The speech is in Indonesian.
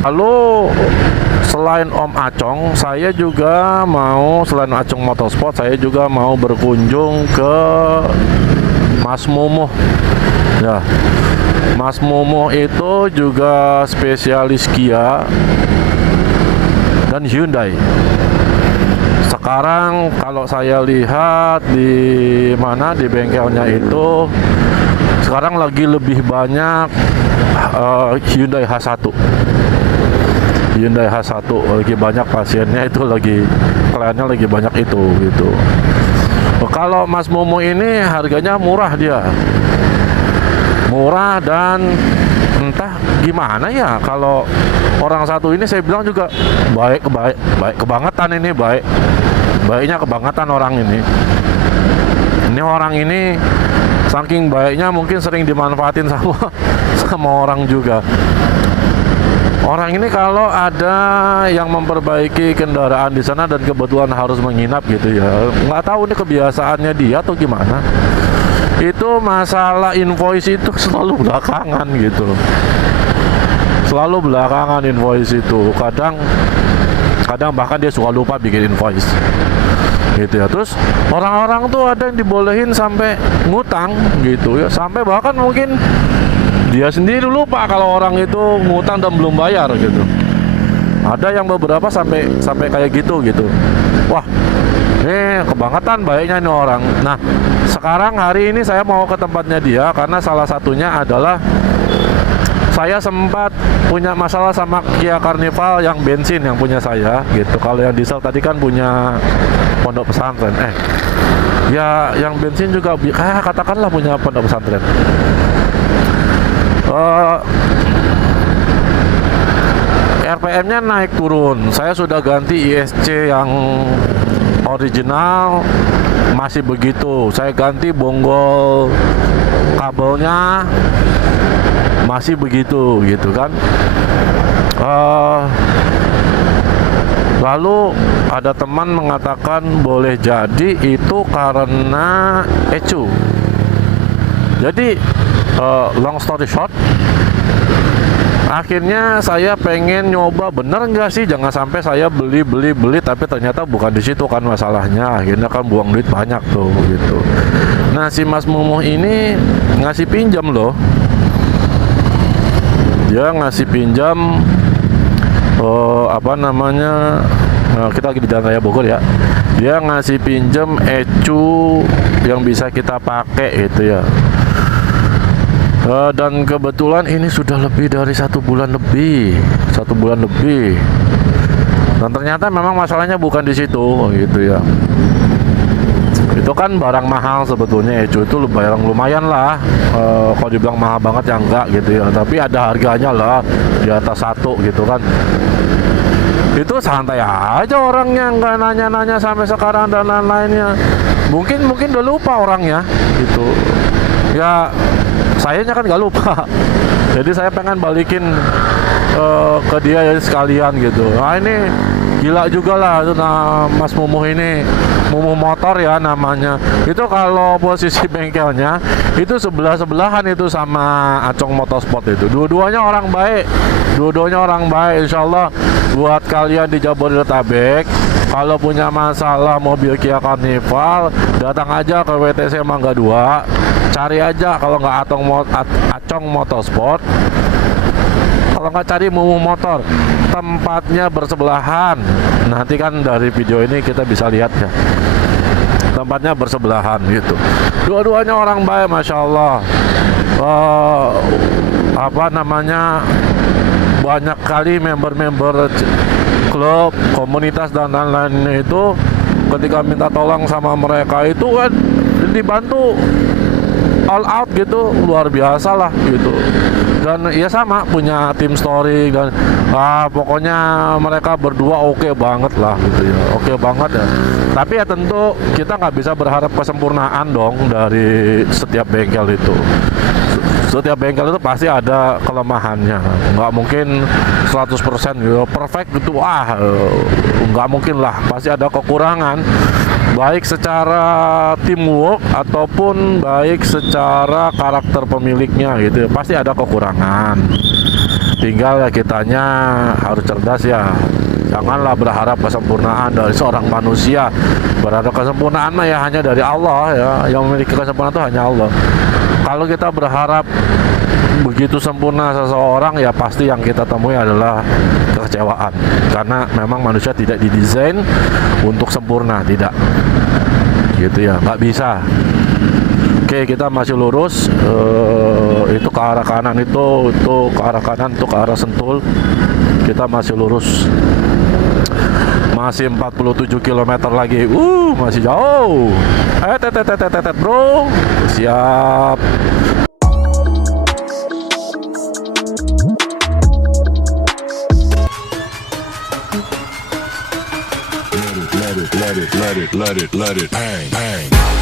Lalu selain Om Acong, saya juga mau, selain Acong Motorsport, saya juga mau berkunjung ke Mas Momo. Ya, Mas Momo itu juga spesialis Kia dan Hyundai. Sekarang kalau saya lihat di mana, di bengkelnya itu sekarang lagi lebih banyak Hyundai H1. Hyundai H1 lagi banyak pasiennya, itu lagi kliennya lagi banyak itu gitu. Kalau Mas Momo ini harganya murah, dia murah, dan entah gimana ya, kalau orang satu ini saya bilang juga baik kebangetan, ini baiknya kebangetan orang ini. Ini orang ini saking baiknya mungkin sering dimanfaatin sama orang juga. Orang ini kalau ada yang memperbaiki kendaraan di sana dan kebetulan harus menginap gitu ya, nggak tahu ini kebiasaannya dia atau gimana. Itu masalah invoice itu selalu belakangan gitu loh. Selalu belakangan invoice itu. Kadang bahkan dia suka lupa bikin invoice gitu ya. Terus orang-orang tuh ada yang dibolehin sampai ngutang gitu ya, sampai bahkan mungkin dia sendiri lupa kalau orang itu ngutang dan belum bayar gitu. Ada yang beberapa sampai kayak gitu. Wah, ini kebangetan baiknya ini orang. Nah, sekarang hari ini saya mau ke tempatnya dia karena salah satunya adalah saya sempat punya masalah sama Kia Carnival yang bensin yang punya saya gitu. Kalau yang diesel tadi kan punya Pondok Pesantren. Ya yang bensin juga katakanlah punya Pondok Pesantren. RPM-nya naik turun. Saya sudah ganti ISC yang original, masih begitu. Saya ganti bonggol kabelnya, masih begitu gitu kan. Lalu ada teman mengatakan boleh jadi itu karena ECU. Jadi long story short, akhirnya saya pengen nyoba bener nggak sih, jangan sampai saya beli tapi ternyata bukan di situ kan masalahnya. Akhirnya kan buang duit banyak tuh gitu. Nah, si Mas Momo ini ngasih pinjam loh. Dia ngasih pinjam kita lagi di Jalan Raya Bogor ya. Dia ngasih pinjam ECU yang bisa kita pakai gitu ya. Dan kebetulan ini sudah lebih dari 1 bulan lebih. Dan ternyata memang masalahnya bukan di situ gitu ya. Itu kan barang mahal sebetulnya, ECU itu barang lumayan lah. Kalau dibilang mahal banget ya enggak gitu ya, tapi ada harganya lah, di atas 1 gitu kan. Itu santai aja orangnya, nggak nanya-nanya sampai sekarang dan lain-lainnya. Mungkin udah lupa orangnya gitu ya. Sayanya kan nggak lupa. Jadi saya pengen balikin ke dia ya sekalian gitu. Nah, ini gila juga lah itu. Nah, Mas Momo ini, Momo Motor ya namanya. Itu kalau posisi bengkelnya itu sebelahan itu sama Acong Motorsport itu. Dua-duanya orang baik. Insya Allah buat kalian di Jabodetabek, kalau punya masalah mobil Kia Carnival, datang aja ke WTC Mangga 2. Cari aja, kalau nggak Acong Motorsport, kalau nggak cari Momo Motor. Tempatnya bersebelahan. Nanti kan dari video ini kita bisa lihat ya, tempatnya bersebelahan gitu. Dua-duanya orang baik, masya Allah. Banyak kali member-member klub, komunitas dan lain-lain itu ketika minta tolong sama mereka itu kan dibantu all out gitu, luar biasa lah gitu. Dan ya sama punya tim story dan pokoknya mereka berdua oke banget lah gitu ya, oke banget ya. Tapi ya tentu kita nggak bisa berharap kesempurnaan dong dari setiap bengkel itu. Setiap bengkel itu pasti ada kelemahannya, nggak mungkin 100% gitu perfect gitu, nggak mungkin lah, pasti ada kekurangan. baik secara teamwork ataupun baik secara karakter pemiliknya gitu, pasti ada kekurangan. Tinggal ya kitanya harus cerdas ya. Janganlah berharap kesempurnaan dari seorang manusia. Berharap kesempurnaan mah ya hanya dari Allah ya. Yang memiliki kesempurnaan itu hanya Allah. Kalau kita berharap begitu sempurna seseorang, ya pasti yang kita temui adalah kekecewaan. Karena memang manusia tidak didesain untuk sempurna, tidak. Gitu ya, nggak bisa. Oke, kita masih lurus. Itu ke arah kanan, itu ke arah kanan, itu ke arah Sentul. Kita masih lurus. Masih 47 km lagi. Masih jauh. Bro. Siap. Let it bang, bang.